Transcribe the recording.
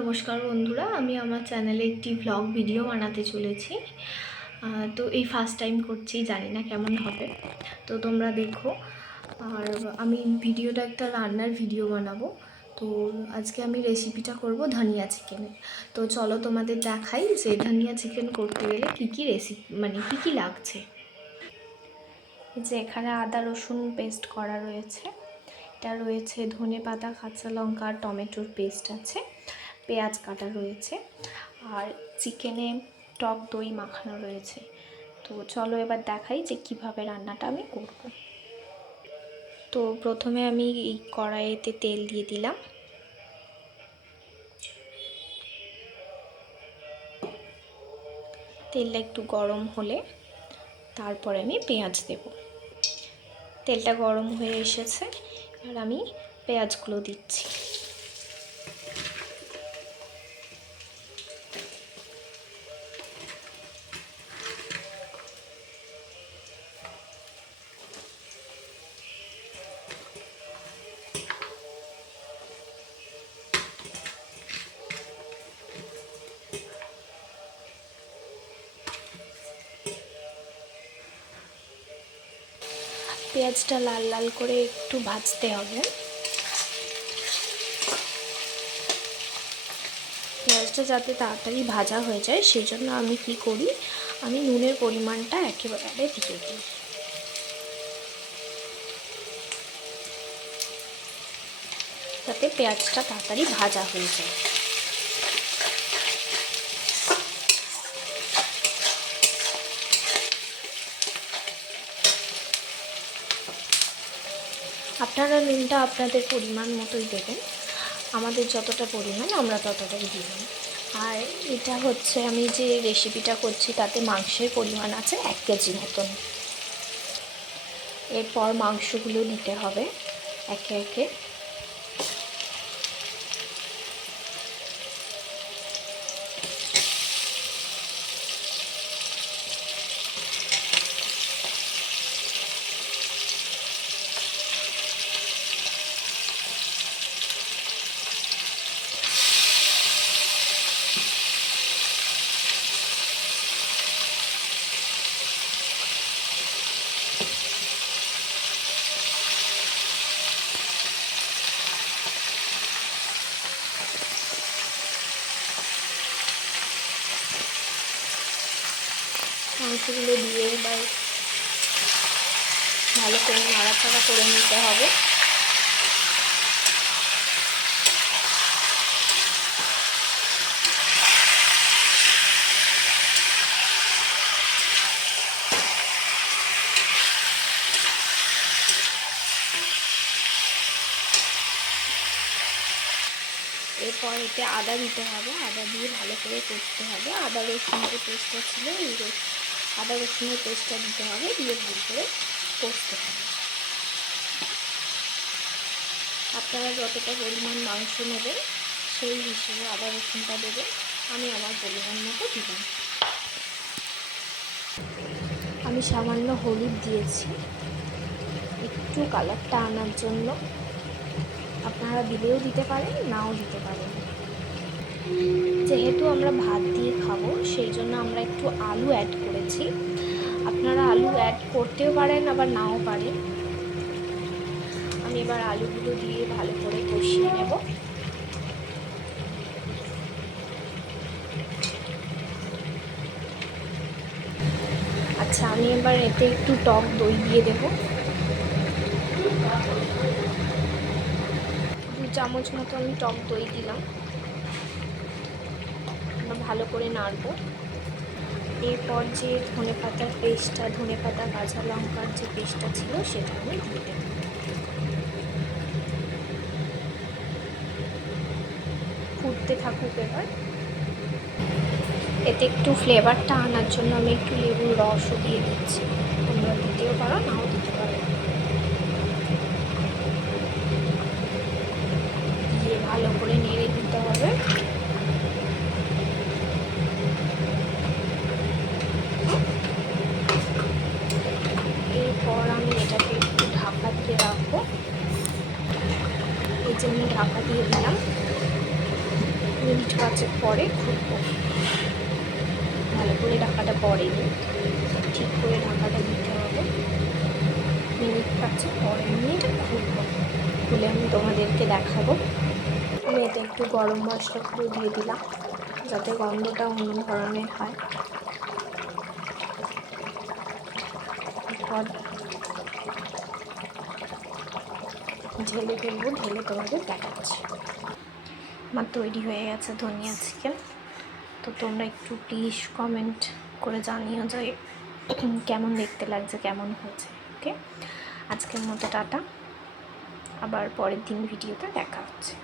নমস্কার বন্ধুরা, আমি আমার চ্যানেলে একটি ভ্লগ ভিডিও বানাতে চলেছি। তো এই ফার্স্ট টাইম করছি, জানি না কেমন হবে, তো তোমরা দেখো। আর আমি ভিডিওটা একটা রান্নার ভিডিও বানাবো। তো আজকে আমি রেসিপিটা করব ধনিয়া চিকেনের। তো চলো তোমাদের দেখাই যে ধনিয়া চিকেন করতে গেলে কী কী রেসিপি কী কী লাগছে। যে এখানে আদা রসুন পেস্ট করা রয়েছে, এটা রয়েছে ধনে পাতা, কাঁচা লঙ্কা, টমেটোর পেস্ট আছে, পেঁয়াজ কাটা রয়েছে, আর চিকেনে টক দই মাখানো রয়েছে। তো চলো এবার দেখাই যে কিভাবে রান্নাটা আমি করব। তো প্রথমে আমি এই কড়াইতে তেল দিয়ে দিলাম। তেলটা একটু গরম হলে তারপরে আমি পেঁয়াজ দেব। তেলটা গরম হয়ে এসেছে, আর আমি পেঁয়াজগুলো দিচ্ছি। পেঁয়াজটা লাল লাল করে একটু ভাজতে হবে। পেঁয়াজটা যাতে তাড়াতাড়ি ভাজা হয়ে যায় সেই জন্য আমি কি করি, আমি নুনের পরিমাণটা একেবারে দিয়ে দিই, যাতে পেঁয়াজটা তাড়াতাড়ি ভাজা হয়ে যায়। আপনারা নুনটা আপনাদের পরিমাণ মতোই দেবেন, আমাদের যতটা পরিমাণ আমরা ততটাই দিলাম। আর এটা হচ্ছে আমি যে রেসিপিটা করছি তাতে মাংসের পরিমাণ আছে 1 কেজি মতন। এরপর মাংসগুলো দিতে হবে একে একে। মাংসগুলো দিয়ে এবার ভালো করে নাড়াচাড়া করে নিতে হবে। এরপর এতে আদা দিতে হবে, আদা দিয়ে ভালো করে কষতে হবে। আদা রসুনের পেস্টটা ছিল, এই আদা রসুনের পেস্টটা দিতে হবে, দিয়ে ভালো করে কষতে হবে। আপনারা যতটা পরিমাণ মাংস নেবেন সেই হিসেবে আদা রসুনটা দেবেন, আমি আমার পরিমাণ মতো দিলাম। আমি সামান্য হলুদ দিয়েছি একটু কালারটা আনার জন্য, আপনারা দিলেও দিতে পারেন, নাও দিতে পারেন। যেহেতু আমরা ভাত দিয়ে খাবো সেই জন্য আমরা একটু আলু অ্যাড করেছি, আপনারা আলু অ্যাড করতেও পারেন আবার নাও পারেন। আমি এবার আলুগুলো দিয়ে ভালো করে কষিয়ে নেব। আচ্ছা, আমি এবার এতে একটু টক দই দিয়ে দেব, 2 চামচ মতো আমি টক দই দিলাম। ভালো করে নাড়ব। এরপর যে ধনে পাতার পেস্টটা, ধনে পাতা কাঁচা লঙ্কার যে পেস্টটা ছিল সেটা আমি দিয়ে দেব। ফুটতে থাকুক এবার। এতে একটু ফ্লেভারটা আনার জন্য আমি একটু লেবুর রসও দিয়ে দিচ্ছি, তোমরা দিতেও পারো, নাও দিতে পারো। দিয়ে ভালো করে নেড়ে দিতে হবে। এরপর আমি এটাকে একটু ঢাকা দিয়ে রাখবো, এই যে আমি ঢাকা দিয়ে দিলাম। মিনিট 5 পরে খুলবো। ভালো করে ঢাকাটা পড়েনি, ঠিক করে ঢাকাটা দিতে হবে। মিনিট 5 পরে আমি এটা খুলবো, খুলে আমি তোমাদেরকে দেখাবো। আমি এতে একটু গরম মশলা গুঁড়ো দিয়ে দিলাম যাতে গন্ধটা অন্য ধরনের হয়। এরপর ঢেলে ফেলবো, ঢেলে তোমাদের দেখাচ্ছি। আমার তৈরি হয়ে গেছে ধনিয়া চিকেন। তো তোমরা একটু প্লিজ কমেন্ট করে জানিও যে কেমন দেখতে লাগছে, কেমন হয়েছে। ওকে, আজকের মতো টাটা, আবার পরের দিন ভিডিওতে দেখা হচ্ছে।